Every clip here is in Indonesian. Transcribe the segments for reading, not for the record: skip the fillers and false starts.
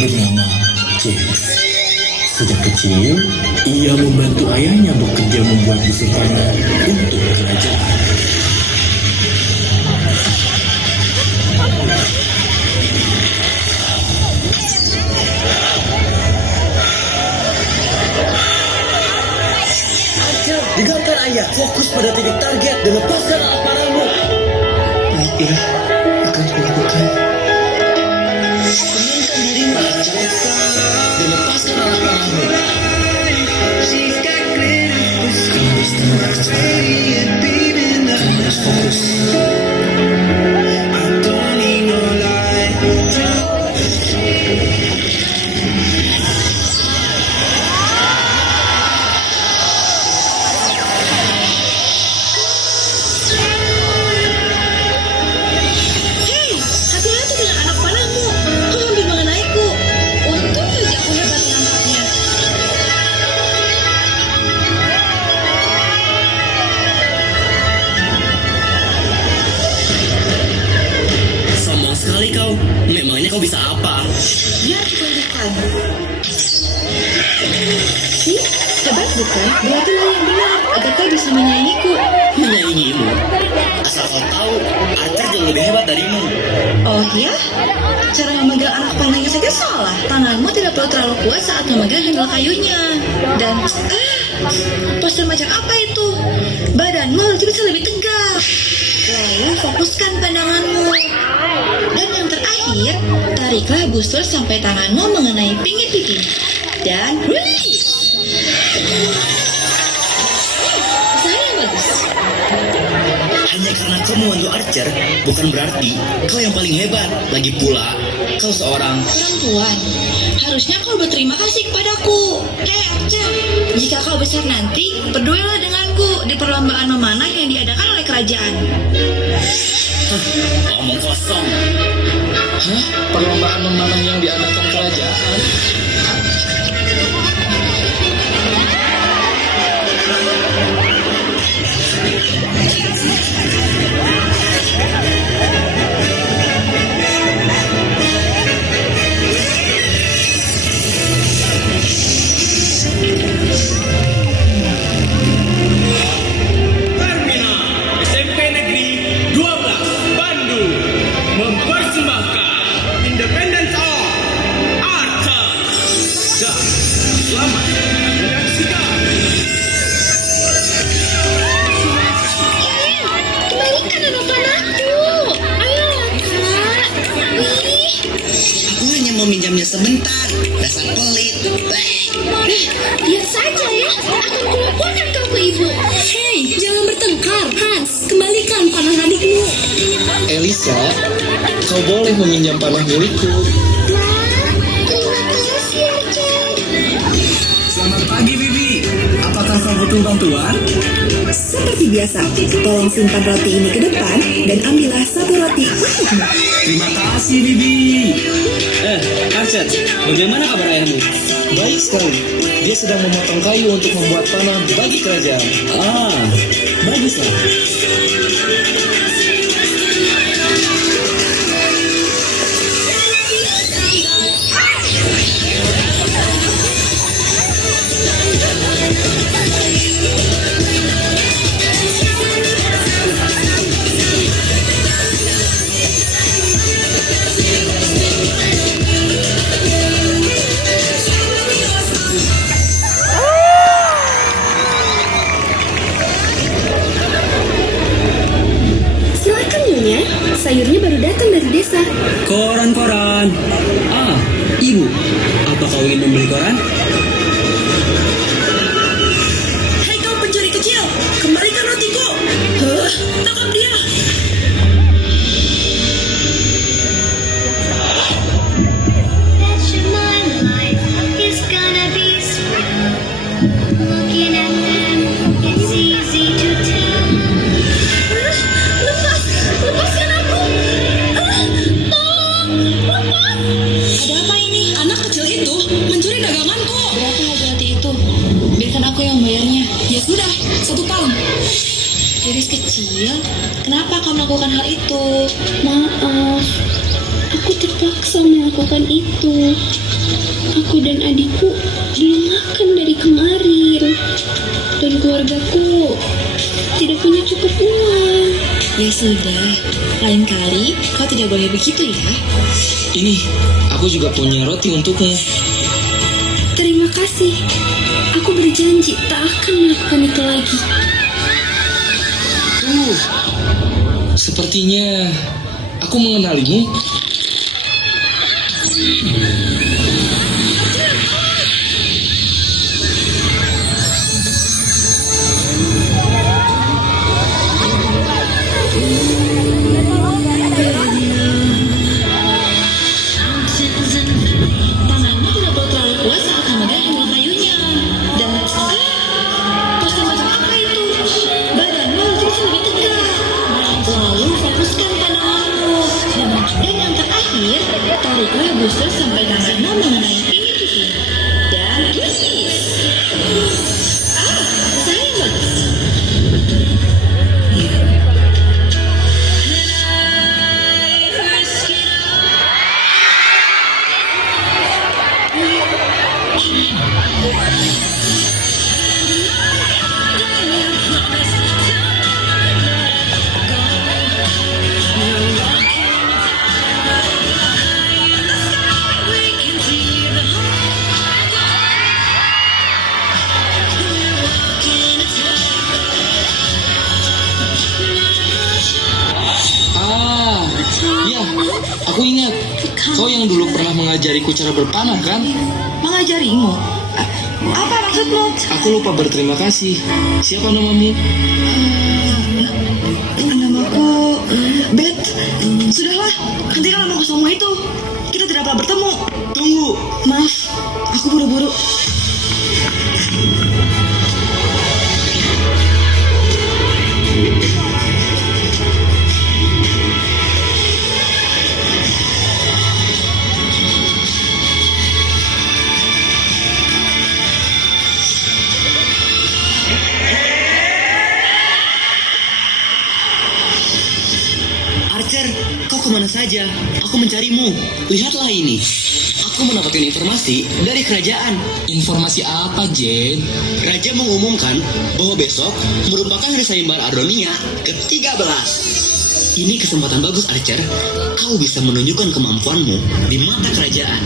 bernama James. Sejak kecil, ia membantu ayahnya bekerja membuat busur panah untuk kerajaan. Dengarkan ayah, fokus pada titik target dan lepaskan alat panahmu. Baiklah, akan kulakukan. Tenangkan dirimu, Archer, dan lepaskan alat panahmu. Kau harus tenang, Archer. Kau harus fokus. Hati-hati dengan anak panahmu. Kau hampir mengenaiku. Untung saja aku hebat menangkapnya. Sombong sekali kau. Memangnya kau bisa apa? Biar kutunjukkan. Sih, hebat bukan? Berlatihlah yang benar agar kau bisa menyaingiku. Menyaingimu. Asal kau tahu, Archer jauh lebih hebat darimu. Oh ya? Cara memegang anak panahnya saja salah. Tanganmu tidak perlu terlalu kuat saat memegang handle kayunya. Dan, postur macam apa itu? Badanmu harus bisa lebih tegak. Lalu fokuskan pandanganmu. Dan yang terakhir, tariklah busur sampai tanganmu mengenai pinggir pipinya. Dan, release. Usaha yang bagus. Hanya karena kau memandu Archer, bukan berarti kau yang paling hebat. Lagi pula, kau seorang Perempuan, harusnya kau berterima kasih kepadaku. Hei Archer, jika kau besar nanti, berduellah denganku di perlombaan memanah yang diadakan oleh kerajaan. omong kosong. Hah? Perlombaan memanah yang diadakan kerajaan? Terminal SMP Negeri 12 Bandung mempersembahkan Independence of Archer. Dan selamat menyaksikan. Kembalikan anak panahku. Ayolah kak. Wih. Aku hanya mau minjamnya sebentar. Dasar pelit. Lihat saja ya, akan kulaporkan kau ke ibu. Hei, jangan bertengkar, Hans. Kembalikan panah adikmu. Elisa, kau boleh meminjam panah milikku. Terima kasih Archer. Selamat pagi Bibi. Apakah kau butuh bantuan? Seperti biasa, tolong simpan roti ini ke depan dan ambillah satu roti untukmu. Terima kasih Bibi. Archer, bagaimana kabar ayahmu? Baik sekali. Dia sedang memotong kayu untuk membuat panah bagi kerajaan. Baguslah. Silakan Nyonya, sayurnya baru datang dari desa. Koran. Ibu, apa kau ingin membeli koran? Hei kau pencuri kecil, kembalikan rotiku. Tangkap dia. Bet you my life is gonna be swell. Looking at them, it's easy to tell. Lepaskan aku. Tolong, lepas. Ada apa ini? Anak kecil itu mencuri daganganku. Berapa harga roti itu? Biarkan aku yang membayarnya. Ya sudah, 1 pound. Gadis kecil, kenapa kau melakukan hal itu? Maaf, aku terpaksa melakukan itu. Aku dan adikku belum makan dari kemarin. Dan keluargaku tidak punya cukup uang. Ya sudah, lain kali kau tidak boleh begitu ya. Ini, aku juga punya roti untukmu. Terima kasih. Aku berjanji tak akan melakukan itu lagi. Tunggu, sepertinya aku mengenalimu. Tanganmu tidak perlu terlalu kuat saat memegang handle kayunya. Dan poster macam apa itu? Badanmu harus lebih tegak. Lalu fokuskan pandanganmu. Dan yang terakhir, tariklah booster sampai tanganmu mengenai pinggir pipi. Dan saya bagus. Ya, aku ingat. Kau yang dulu pernah mengajariku cara berpanah, kan? Mengajarimu? Apa maksudmu? Aku lupa berterima kasih. Siapa namamu? Namaku Beth. Sudahlah, hentikan nama kosongmu itu. Kita tidak pernah bertemu. Tunggu. Maaf, aku buru-buru. Archer, kau kemana saja? Aku mencarimu. Lihatlah ini. Aku mendapatkan informasi dari kerajaan. Informasi apa, Jane? Raja mengumumkan bahwa besok merupakan hari sayembara Ardonia ke-13. Ini kesempatan bagus, Archer. Kau bisa menunjukkan kemampuanmu di mata kerajaan.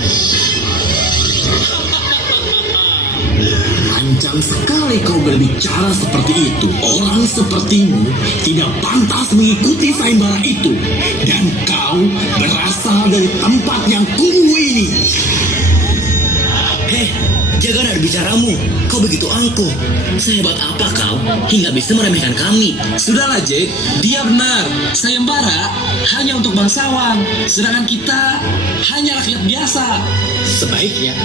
Lancang sekali kau berbicara seperti itu. Orang sepertimu tidak pantas mengikuti sayembara itu. Dan kau berasal dari tempat yang kumuh ini. Hei, jaga nada bicaramu. Kau begitu angkuh. Sehebat apa kau hingga bisa meremehkan kami? Sudahlah Jake, dia benar. Sayembara hanya untuk bangsawan, sedangkan kita hanya rakyat biasa. Sebaiknya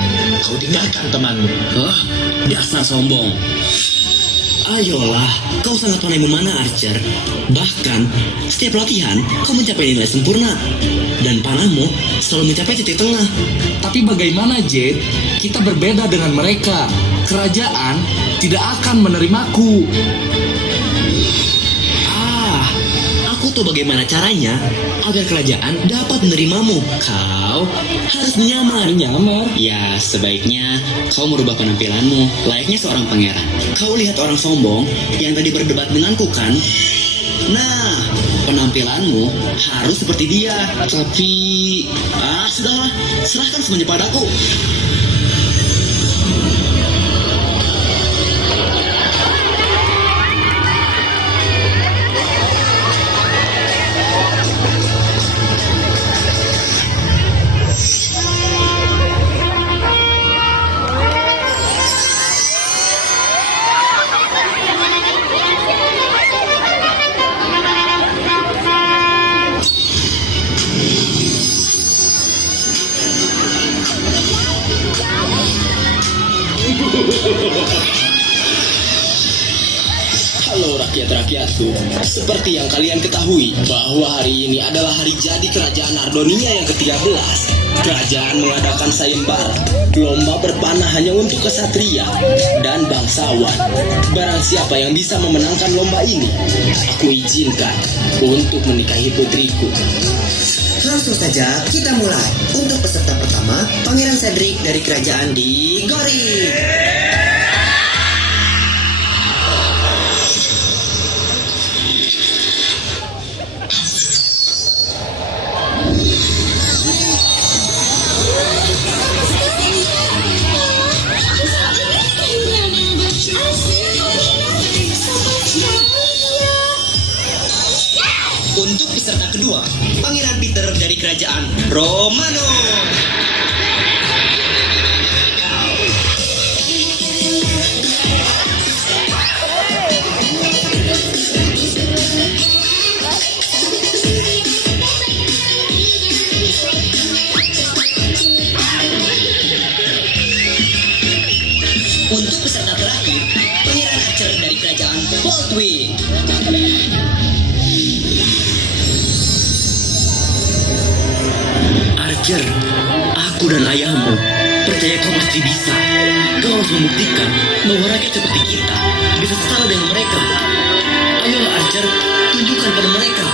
kau tinggalkan temanmu. Dasar sombong. Ayolah, kau sangat pandai memanah, Archer. Bahkan, setiap latihan kau mencapai nilai sempurna. Dan panahmu selalu mencapai titik tengah. Tapi bagaimana Jake? Kita berbeda dengan mereka. Kerajaan tidak akan menerimaku. Aku tahu bagaimana caranya agar kerajaan dapat menerimamu. Kau harus menyamar. Menyamar? Ya, sebaiknya kau merubah penampilanmu layaknya seorang pangeran. Kau lihat orang sombong yang tadi berdebat denganku, kan? Nah, penampilanmu harus seperti dia. Tapi... sudahlah, serahkan semuanya padaku. Halo rakyat-rakyatku, seperti yang kalian ketahui bahwa hari ini adalah hari jadi kerajaan Ardonia yang ke-13. Kerajaan mengadakan sayembara, lomba berpanah hanya untuk kesatria dan bangsawan. Barang siapa yang bisa memenangkan lomba ini, aku izinkan untuk menikahi putriku. Langsung saja kita mulai. Untuk peserta pertama, Pangeran Cedric dari kerajaan di Gori. Untuk peserta kedua, Pangeran Peter dari kerajaan Romano. Untuk peserta terakhir, Pangeran Archer dari kerajaan Baldwin. Archer, aku dan ayahmu percaya kau pasti bisa. Kau harus membuktikan bahwa rakyat seperti kita bisa setara dengan mereka. Ayolah Archer, tunjukkan pada mereka.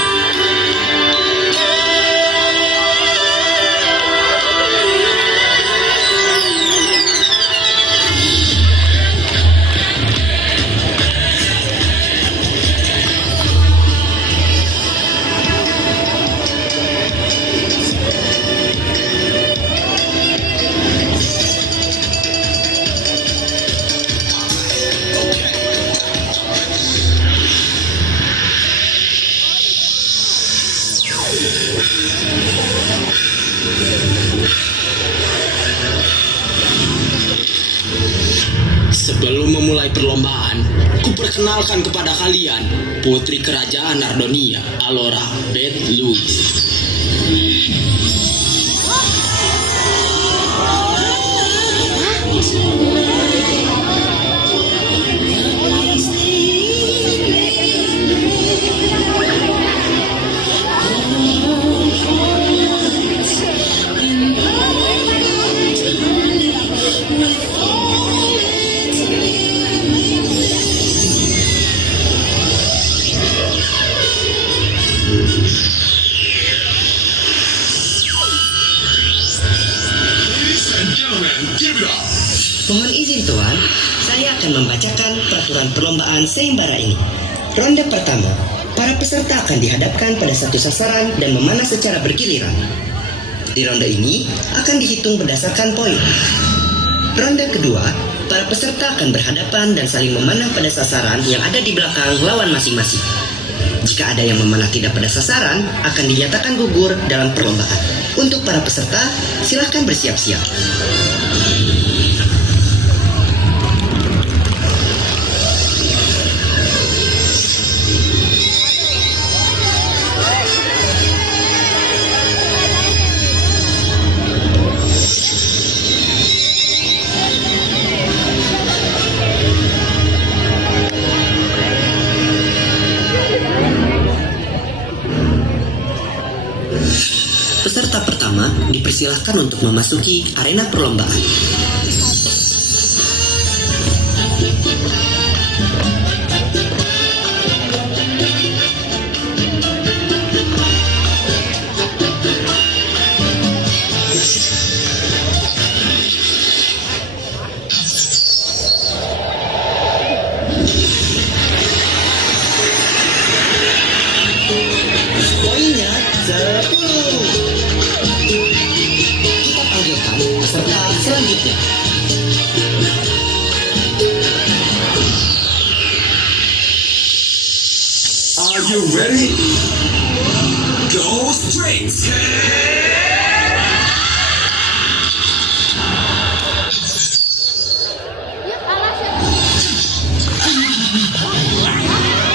Sebelum memulai perlombaan, kuperkenalkan kepada kalian Putri Kerajaan Nardonia, Alora Beth Louise. Mohon izin Tuan, saya akan membacakan peraturan perlombaan sayembara ini. Ronde pertama, para peserta akan dihadapkan pada satu sasaran dan memanah secara bergiliran. Di ronde ini akan dihitung berdasarkan poin. Ronde kedua, para peserta akan berhadapan dan saling memanah pada sasaran yang ada di belakang lawan masing-masing. Jika ada yang memanah tidak pada sasaran, akan dinyatakan gugur dalam perlombaan. Untuk para peserta, silahkan bersiap-siap. Peserta pertama dipersilahkan untuk memasuki arena perlombaan. Poinnya 10. Kita panggilkan peserta selanjutnya. Are you ready? Go straight!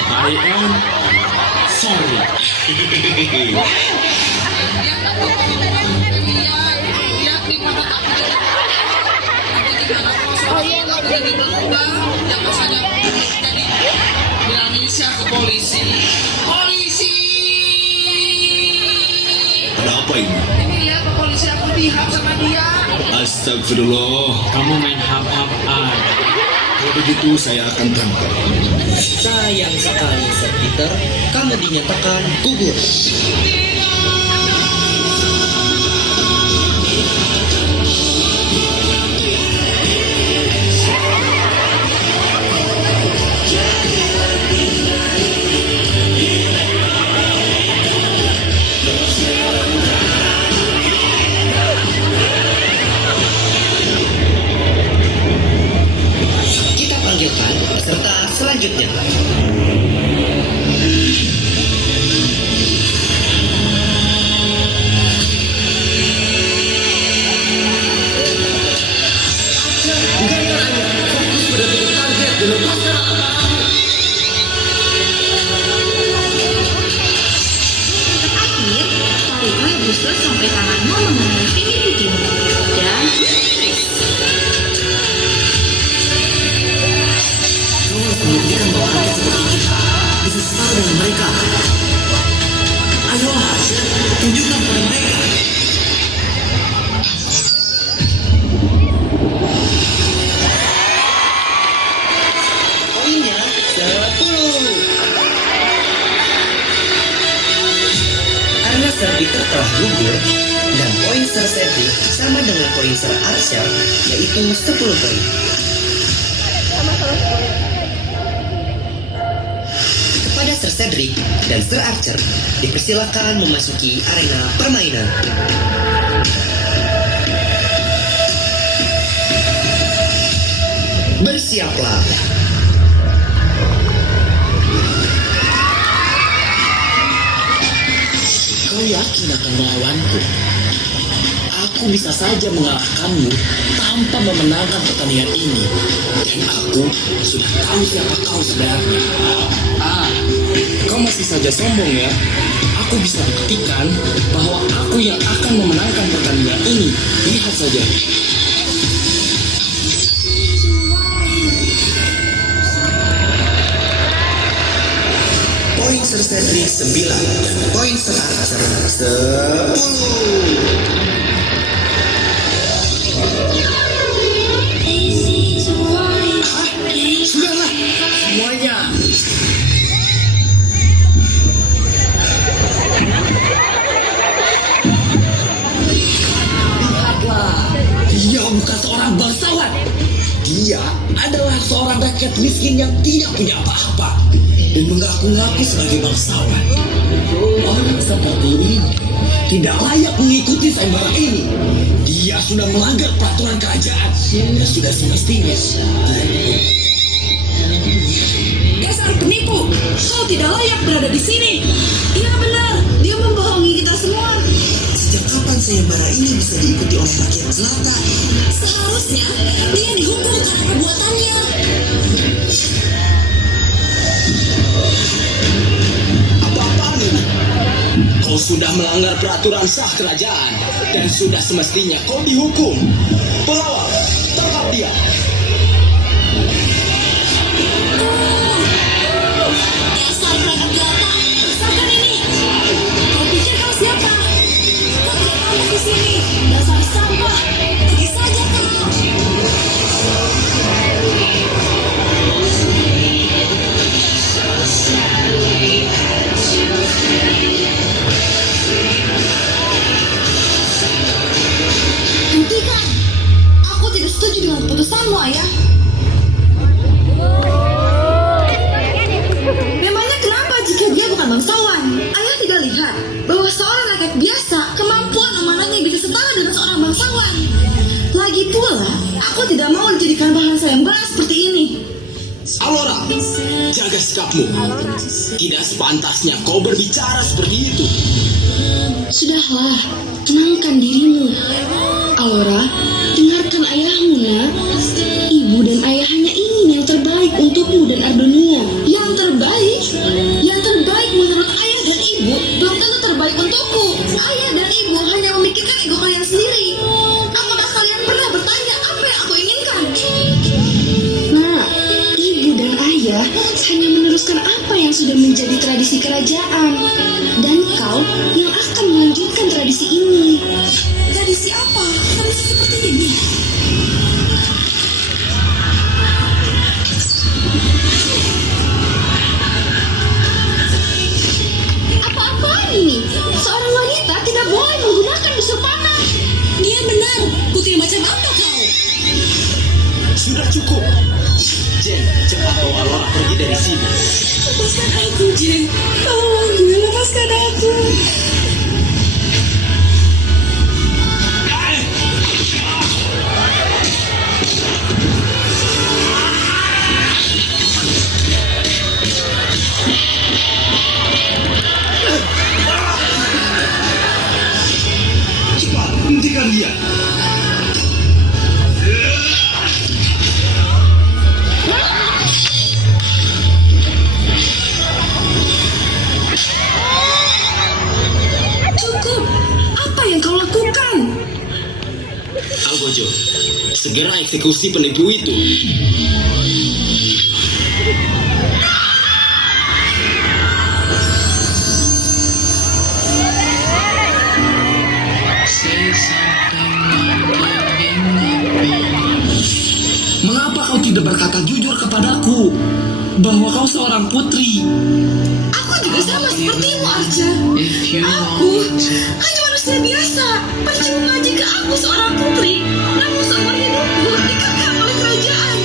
I am sorry. Polisi. Ada apa ini? Ini lihat Pak polisi, aku dihap sama dia. Astagfirullah, kamu main hap-hapan. Kalau begitu saya akan tangkap. Sayang sekali, Sir Peter, kamu dinyatakan gugur. cerita selanjutnya. Akhir, tariklah busur sampai tanganmu mengenai pinggir pipimu. Dan Kau harus membuktikan bahwa rakyat seperti kita bisa setara dengan mereka. Ayolah Archer, tunjukkan pada mereka. Poinnya 10. Karena Sir Peter telah gugur dan poin Sir Cedric sama dengan poin Sir Archer, yaitu 10 poin. Kepada Sir Cedric dan Sir Archer dipersilakan memasuki arena permainan. Bersiaplah. Kau yakin akan melawanku? Aku bisa saja mengalahkanmu tanpa memenangkan pertandingan ini. Dan aku sudah tahu siapa kau sebenarnya. Kau masih saja sombong ya? Aku bisa buktikan bahwa aku yang akan memenangkan pertandingan ini. Lihat saja. Poin Sir Cedric 9 dan poin Sir Archer 10. Sudahlah semuanya. Lihatlah, dia bukan seorang bangsawan. Dia adalah seorang rakyat miskin yang tidak punya apa-apa dan mengaku-ngaku sebagai bangsawan. Orang seperti ini tidak layak mengikuti sayembara ini. Dia sudah melanggar peraturan kerajaan dan sudah semestinya. dasar penipu, kau tidak layak berada di sini. Iya benar, dia membohongi kita semua. Sejak kapan sayembara ini bisa diikuti oleh rakyat jelata? Seharusnya dia dihukum karena perbuatannya. Apa-apaan ini? Kau sudah melanggar peraturan sah kerajaan dan sudah semestinya kau dihukum. Pengawal, tangkap dia. Dasar perangkat jelata, rasakan ini. Kau pikir kau siapa? Kau tidak layak di sini. Dasar sampah, pergi saja kau. Hentikan! Aku tidak setuju dengan keputusanmu, Ayah. Memangnya kenapa jika dia bukan bangsawan? Ayah tidak lihat bahwa seorang rakyat biasa kemampuan amanahnya bisa setara dengan seorang bangsawan. Lagi pula, aku tidak mau dijadikan bahan sayembara seperti ini. Alora, jaga sikapmu. Tidak sepantasnya kau berbicara seperti itu. Sudahlah, tenangkan dirimu. Alora, dengarkan ayahmu, nak. Ibu dan ayah hanya ingin yang terbaik untukmu dan Ardonia. Yang terbaik? Yang terbaik menurut ayah dan ibu belum tentu terbaik untukku. Ayah dan ibu hanya memikirkan ego kalian sendiri. Apakah kalian pernah bertanya apa yang aku inginkan? Nah, ibu dan ayah hanya meneruskan apa yang sudah menjadi tradisi kerajaan. Dan kau yang akan melanjutkan tradisi ini. Tradisi apa? Tradisi seperti ini? Apa-apaan ini? Seorang wanita tidak boleh menggunakan busur panah. Dia benar. Putri macam apa kau? Sudah cukup. Jen, cepat bawa Alora pergi dari sini. Lepaskan aku, Jen. Tolong, gue lepaskan aku. Segera eksekusi penipu itu. Mengapa kau tidak berkata jujur kepadaku bahwa kau seorang putri? Aku juga sama sepertimu, Archer. Aku hanya manusia biasa. Percuma jika aku seorang putri, namun seumur hidupku dikekang oleh kerajaan.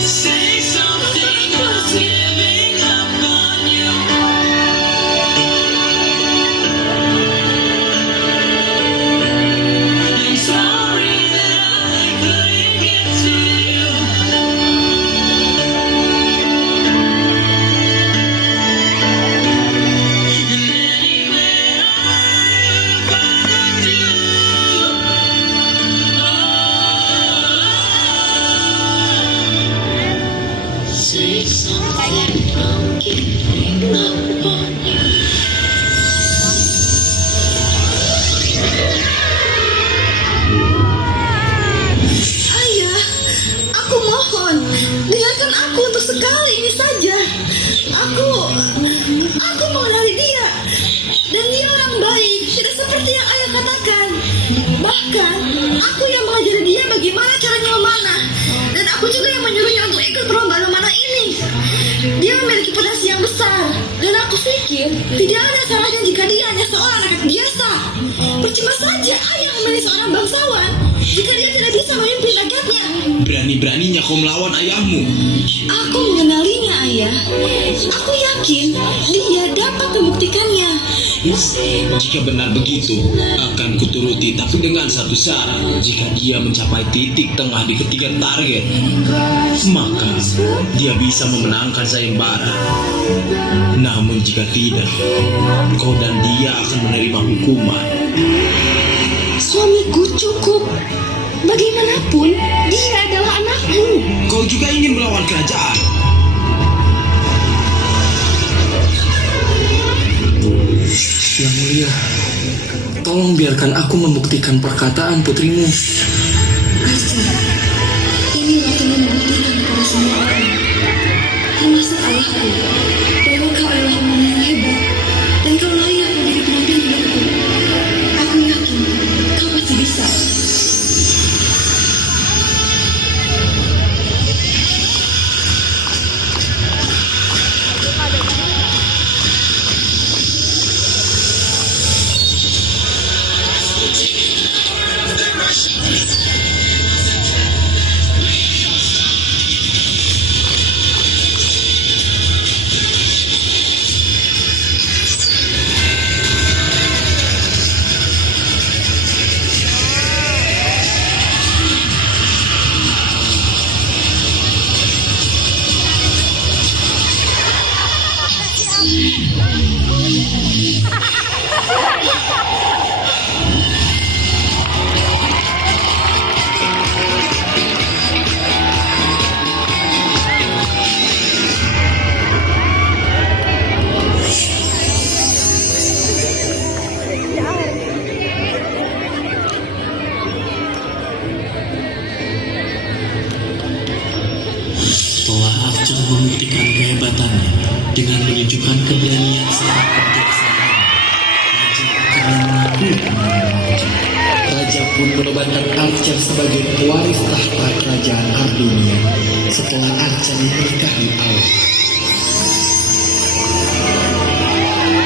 Ayah, aku mohon, dengarkan aku untuk sekali ini saja. Aku mengenali dia, dan dia orang baik, tidak seperti yang ayah katakan. Bahkan, aku yang mengajari dia bagaimana caranya memanah, dan aku juga yang menyuruhnya untuk ikut perlombaan memanah ini. Dia memiliki potensi yang besar, dan aku pikir tidak ada salahnya jika dia hanya seorang rakyat biasa. Percuma saja ayah memilih seorang bangsawan jika dia tidak bisa memimpin rakyatnya. Berani-beraninya kau melawan ayahmu. Aku mengenalinya, ayah. Aku yakin dia dapat membuktikannya. Jika benar begitu, akan kuturuti, tapi dengan satu syarat. Jika dia mencapai titik tengah di ketiga target, maka dia bisa memenangkan sayembara. Namun jika tidak, kau dan dia akan menerima hukuman. Suamiku cukup. Bagaimanapun, dia adalah anakku. Kau juga ingin melawan kerajaan. Yang mulia, tolong biarkan aku membuktikan perkataan putrimu. Archer, ini waktunya membuktikan kepada semua orang, termasuk ayahku, bahwa kau adalah pemenang yang hebat dan kau layak menjadi pendamping hidupku. Aku yakin kau pasti bisa. Setelah Archer membuktikan kehebatannya dengan menunjukkan keberanian serta kebijaksanaan, Raja akhirnya mengakui kemenangan Raja. Raja pun menobatkan Archer sebagai pewaris tahta kerajaan Ardonia setelah Archer menikahi Al.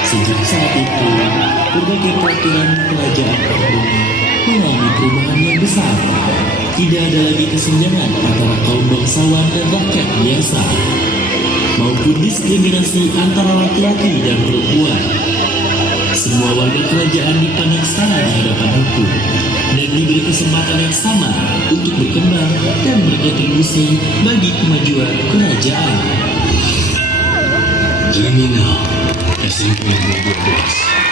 Sejak saat itu, berbagai peraturan kerajaan Ardonia mengalami perubahan yang besar. Tidak ada lagi kesenjangan antara kaum bangsawan dan rakyat biasa, maupun diskriminasi antara laki-laki dan perempuan. Semua warga kerajaan dipandang setara di hadapan hukum dan diberi kesempatan yang sama untuk berkembang dan berkontribusi bagi kemajuan kerajaan. Terminal SMP 12